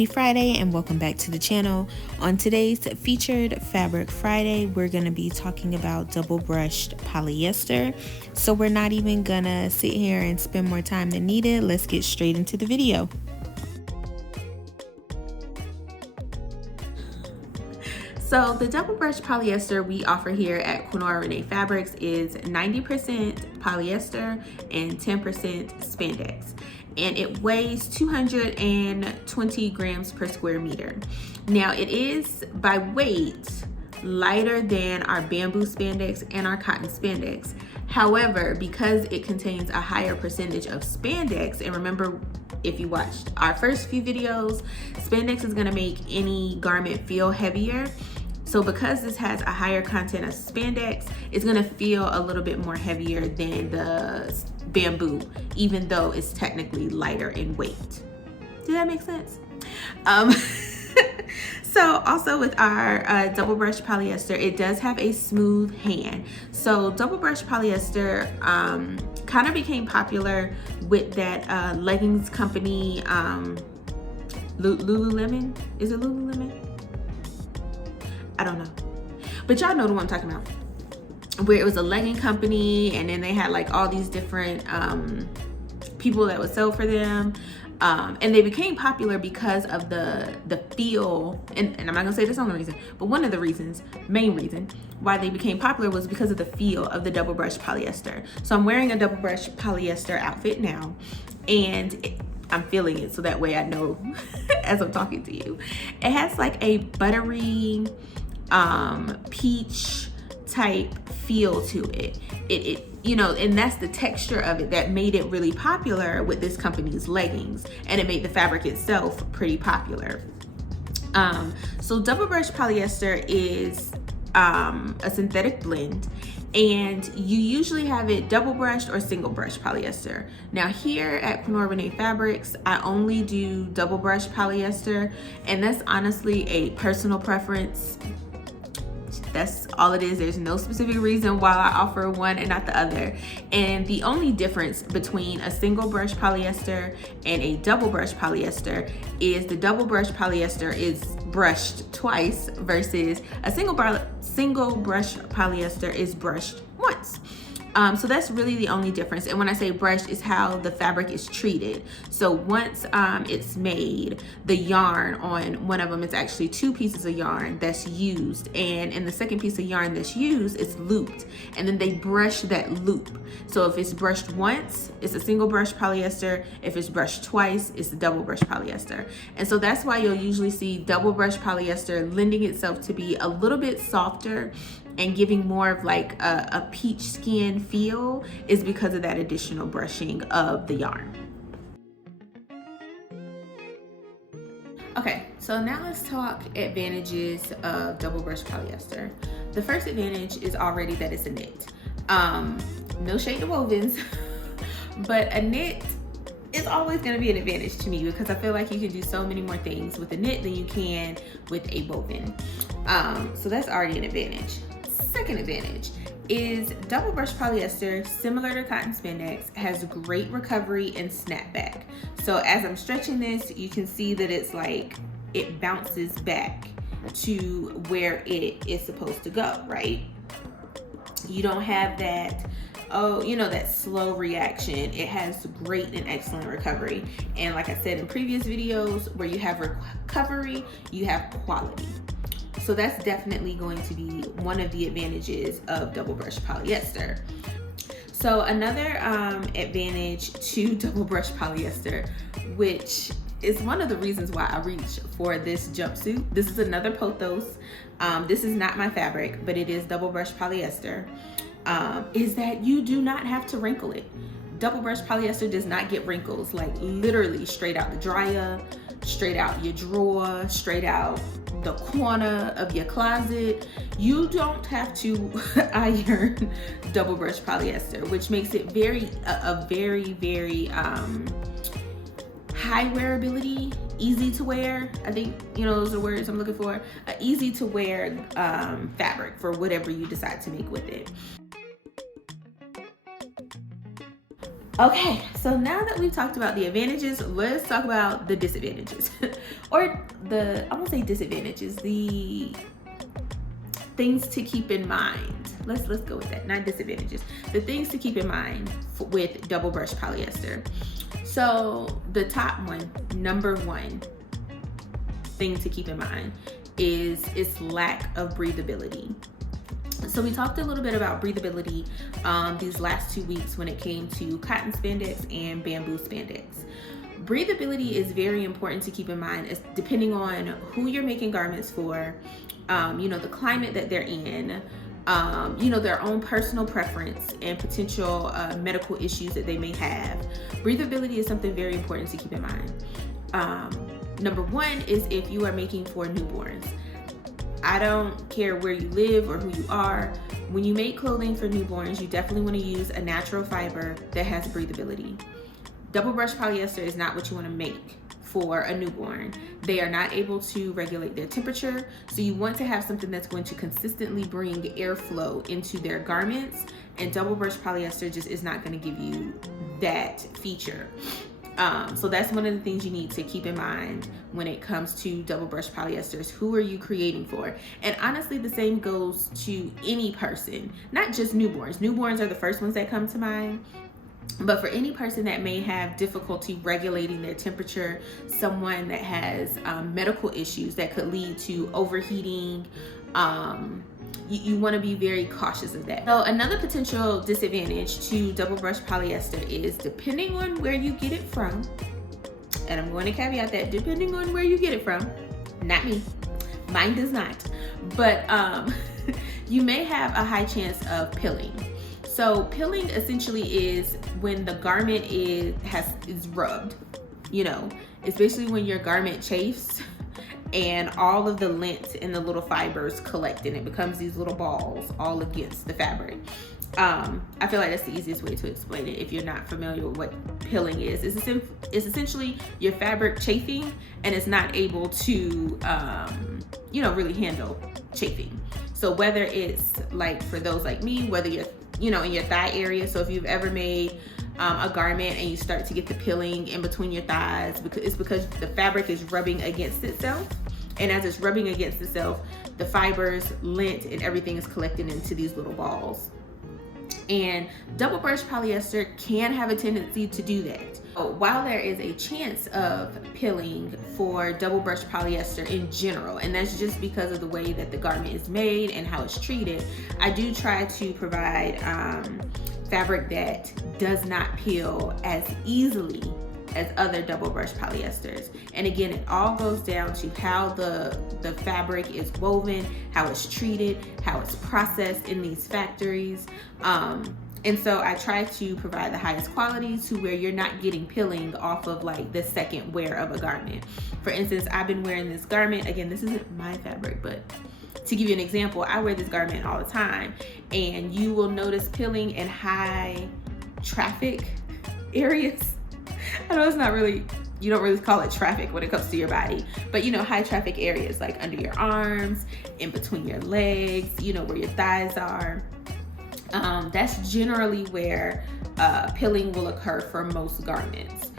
Happy Friday and welcome back to the channel. On today's featured Fabric Friday, we're going to be talking about double brushed polyester. So we're not even gonna sit here and spend more time than needed. Let's get straight into the video. So the double brush polyester we offer here at Queenora Renee Fabrics is 90% polyester and 10% spandex. And it weighs 220 grams per square meter. Now it is by weight lighter than our bamboo spandex and our cotton spandex. However, because it contains a higher percentage of spandex, and remember, if you watched our first few videos, spandex is gonna make any garment feel heavier. So because this has a higher content of spandex, it's gonna feel a little bit more heavier than the bamboo, even though it's technically lighter in weight. Did that make sense? So also with our double brush polyester, it does have a smooth hand. So double brush polyester kind of became popular with that leggings company, Lululemon. Is it Lululemon? I don't know, but y'all know the one I'm talking about, where it was a legging company and then they had like all these different people that would sell for them, and they became popular because of the feel, and I'm not gonna say this only reason, but one of the reasons, main reason why they became popular was because of the feel of the double brush polyester. So I'm wearing a double brush polyester outfit now, and I'm feeling it, so that way I know as I'm talking to you. It has like a buttery peach type feel to it. It you know, and that's the texture of it that made it really popular with this company's leggings, and it made the fabric itself pretty popular. So double brush polyester is a synthetic blend, and you usually have it double brushed or single brush polyester. Now here at Queenora Renee Fabrics, I only do double brush polyester, and that's honestly a personal preference. That's all it is. There's no specific reason why I offer one and not the other. And the only difference between a single brush polyester and a double brush polyester is the double brush polyester is brushed twice versus a single brush polyester is brushed once. So that's really the only difference. And when I say brushed, is how the fabric is treated. So once it's made, the yarn on one of them is actually two pieces of yarn that's used, and in the second piece of yarn that's used, it's looped, and then they brush that loop. So if it's brushed once, it's a single brush polyester. If it's brushed twice, it's a double brush polyester. And so that's why you'll usually see double brush polyester lending itself to be a little bit softer and giving more of like a peach skin feel, is because of that additional brushing of the yarn. Okay, so now let's talk advantages of double brush polyester. The first advantage is already that it's a knit. No shade to wovens, but a knit is always going to be an advantage to me, because I feel like you can do so many more things with a knit than you can with a woven. So that's already an advantage. Second advantage is double brush polyester, similar to cotton spandex, has great recovery and snapback. So as I'm stretching this, you can see that it's like it bounces back to where it is supposed to go, right? You don't have that, oh, you know, that slow reaction. It has great and excellent recovery. And like I said in previous videos, where you have recovery, you have quality. So that's definitely going to be one of the advantages of double brush polyester. So another advantage to double brush polyester, which is one of the reasons why I reached for this jumpsuit. This is another pothos. This is not my fabric, but it is double brush polyester. Is that you do not have to wrinkle it. Double brush polyester does not get wrinkles, like literally straight out the dryer, straight out your drawer, straight out the corner of your closet. You don't have to iron double brush polyester, which makes it a very high wearability, easy to wear. I think, you know, those are the words I'm looking for. Easy to wear fabric for whatever you decide to make with it. Okay, so now that we've talked about the advantages, let's talk about the disadvantages. Or I won't say disadvantages, the things to keep in mind. Let's go with that, not disadvantages. The things to keep in mind with double brush polyester. So the top one, number one thing to keep in mind is its lack of breathability. So we talked a little bit about breathability these last 2 weeks when it came to cotton spandex and bamboo spandex. Breathability is very important to keep in mind, depending on who you're making garments for, the climate that they're in, their own personal preference and potential medical issues that they may have. Breathability is something very important to keep in mind. Number one is if you are making for newborns. I don't care where you live or who you are. When you make clothing for newborns, you definitely want to use a natural fiber that has breathability. Double brush polyester is not what you want to make for a newborn. They are not able to regulate their temperature, so you want to have something that's going to consistently bring airflow into their garments, and double brush polyester just is not going to give you that feature. So that's one of the things you need to keep in mind when it comes to double brush polyesters. Who are you creating for? And honestly, the same goes to any person, not just newborns. Newborns are the first ones that come to mind. But for any person that may have difficulty regulating their temperature, someone that has medical issues that could lead to overheating, you want to be very cautious of that. So another potential disadvantage to double brush polyester is depending on where you get it from, and I'm going to caveat that depending on where you get it from, not me, mine does not, but you may have a high chance of pilling. So pilling essentially is when the garment is rubbed, it's basically when your garment chafes and all of the lint and the little fibers collect and it becomes these little balls all against the fabric. I feel like that's the easiest way to explain it if you're not familiar with what pilling is. It's essentially your fabric chafing and it's not able to, really handle chafing. So whether it's like for those like me, whether you're, in your thigh area. So if you've ever made a garment and you start to get the pilling in between your thighs, it's because the fabric is rubbing against itself. And as it's rubbing against itself, the fibers, lint, and everything is collected into these little balls. And double brush polyester can have a tendency to do that. While there is a chance of pilling for double brush polyester in general, and that's just because of the way that the garment is made and how it's treated, I do try to provide fabric that does not peel as easily as other double brush polyesters. And again, it all goes down to how the fabric is woven, how it's treated, how it's processed in these factories. And so I try to provide the highest quality to where you're not getting pilling off of like the second wear of a garment. For instance, I've been wearing this garment, again, this isn't my fabric, but to give you an example, I wear this garment all the time, and you will notice pilling in high traffic areas. I know it's not really, you don't really call it traffic when it comes to your body, but high traffic areas like under your arms, in between your legs, where your thighs are. That's generally where pilling will occur for most garments.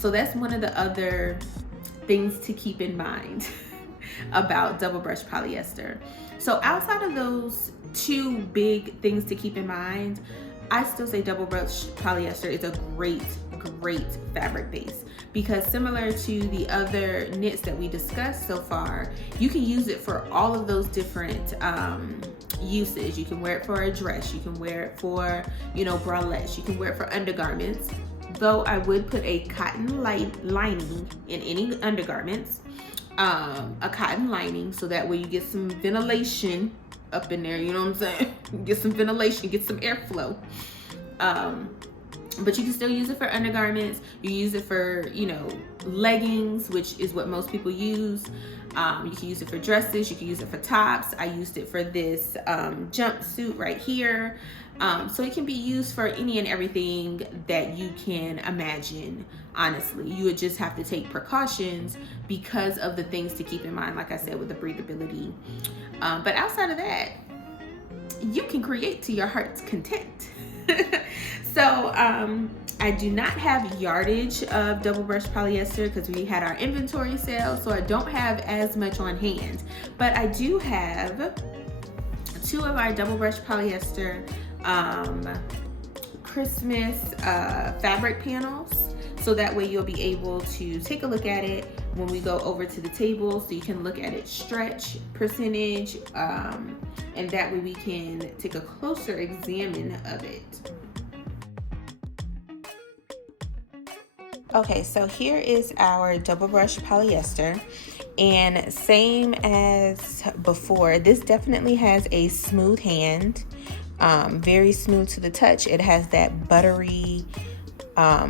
So that's one of the other things to keep in mind about double brush polyester. So outside of those two big things to keep in mind, I still say double brush polyester is a great fabric base, because similar to the other knits that we discussed so far, you can use it for all of those different uses. You can wear it for a dress, you can wear it for bralettes, you can wear it for undergarments, though I would put a cotton lining in any undergarments, a cotton lining, so that way you get some ventilation up in there, you know what I'm saying? Get some ventilation, get some airflow. But you can still use it for undergarments. You use it for, leggings, which is what most people use. You can use it for dresses. You can use it for tops. I used it for this jumpsuit right here. So it can be used for any and everything that you can imagine. Honestly, you would just have to take precautions because of the things to keep in mind, like I said, with the breathability. But outside of that, you can create to your heart's content. So I do not have yardage of double brush polyester because we had our inventory sale, so I don't have as much on hand. But I do have 2 of our double brush polyester Christmas fabric panels, so that way you'll be able to take a look at it when we go over to the table, so you can look at its stretch percentage, and that way we can take a closer examine of it. Okay, so here is our double brush polyester, and same as before, this definitely has a smooth hand, very smooth to the touch. It has that buttery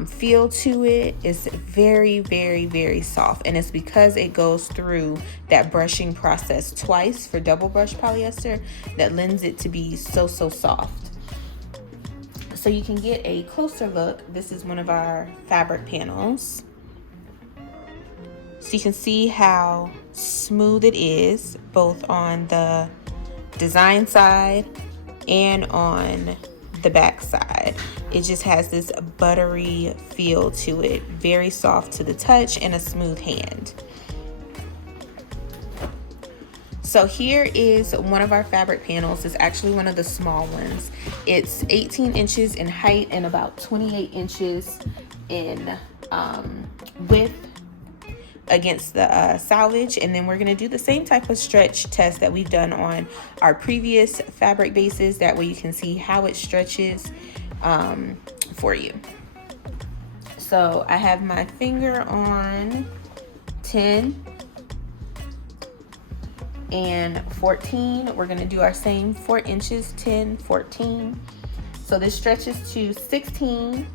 feel to it. It's very, very, very soft, and it's because it goes through that brushing process twice for double brush polyester that lends it to be so soft. So you can get a closer look. This is one of our fabric panels. So you can see how smooth it is, both on the design side and on the back side. It just has this buttery feel to it, very soft to the touch and a smooth hand. So here is one of our fabric panels. It's actually one of the small ones. It's 18 inches in height and about 28 inches in width against the selvage. And then we're gonna do the same type of stretch test that we've done on our previous fabric bases. That way you can see how it stretches for you. So I have my finger on 10 and 14. We're gonna do our same 4 inches, 10, 14. So this stretches to 16.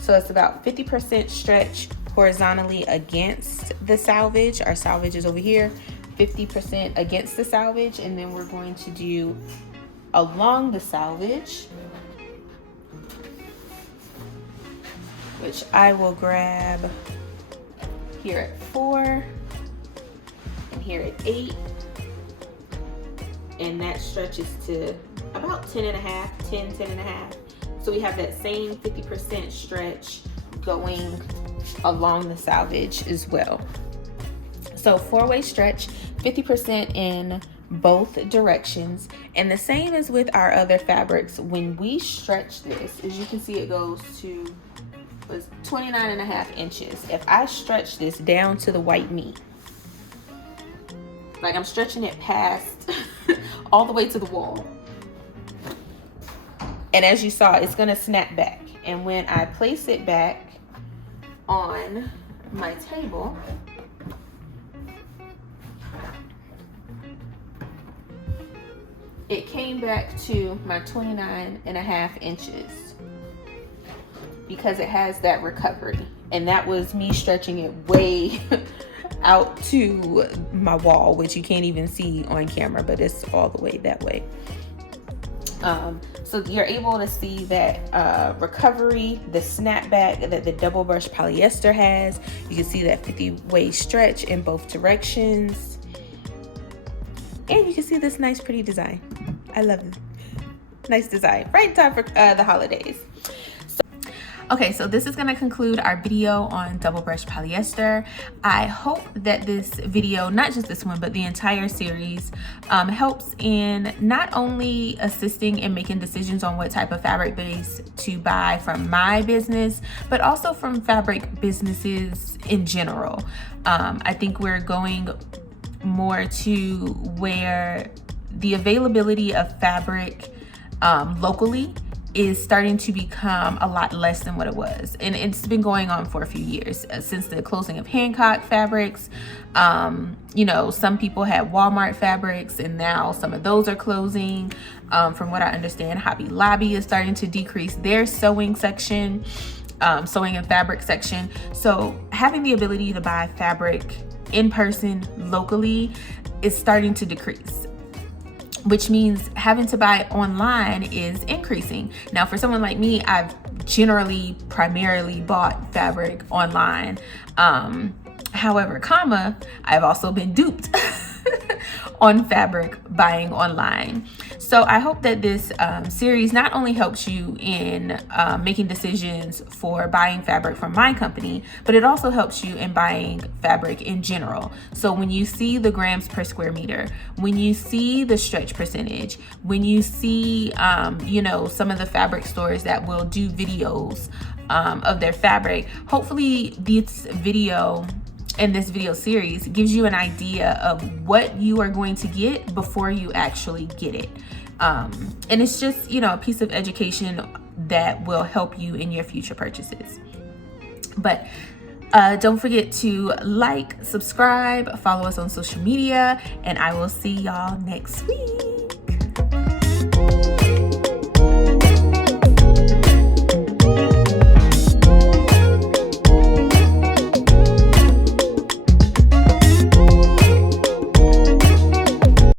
So it's about 50% stretch horizontally against the selvage. Our selvage is over here, 50% against the selvage. And then we're going to do along the selvage, which I will grab here at 4 and here at 8. And that stretches to about 10 and a half, 10 and a half. So we have that same 50% stretch going along the selvage as well. So 4-way stretch, 50% in both directions. And the same as with our other fabrics, when we stretch this, as you can see, it goes to 29 and a half inches. If I stretch this down to the white meat, like I'm stretching it past all the way to the wall. And as you saw, it's gonna snap back. And when I place it back on my table, it came back to my 29 and a half inches because it has that recovery. And that was me stretching it way out to my wall, which you can't even see on camera, but it's all the way that way. So you're able to see that recovery, the snapback that the double brush polyester has. You can see that 50-way stretch in both directions. And you can see this nice, pretty design. I love it. Nice design. Right in time for the holidays. Okay, so this is gonna conclude our video on double brush polyester. I hope that this video, not just this one, but the entire series, helps in not only assisting in making decisions on what type of fabric base to buy from my business, but also from fabric businesses in general. I think we're going more to where the availability of fabric locally is starting to become a lot less than what it was. And it's been going on for a few years, since the closing of Hancock Fabrics. You know, some people had Walmart Fabrics and now some of those are closing. From what I understand, Hobby Lobby is starting to decrease their sewing section, sewing and fabric section. So having the ability to buy fabric in person locally is starting to decrease, which means having to buy online is increasing. Now, for someone like me, I've generally primarily bought fabric online. However, I've also been duped on fabric buying online. So I hope that this series not only helps you in making decisions for buying fabric from my company, but it also helps you in buying fabric in general. So when you see the grams per square meter, when you see the stretch percentage, when you see, you know, some of the fabric stores that will do videos of their fabric, hopefully this video and this video series gives you an idea of what you are going to get before you actually get it. And it's just, you know, a piece of education that will help you in your future purchases. But don't forget to like, subscribe, follow us on social media, and I will see y'all next week.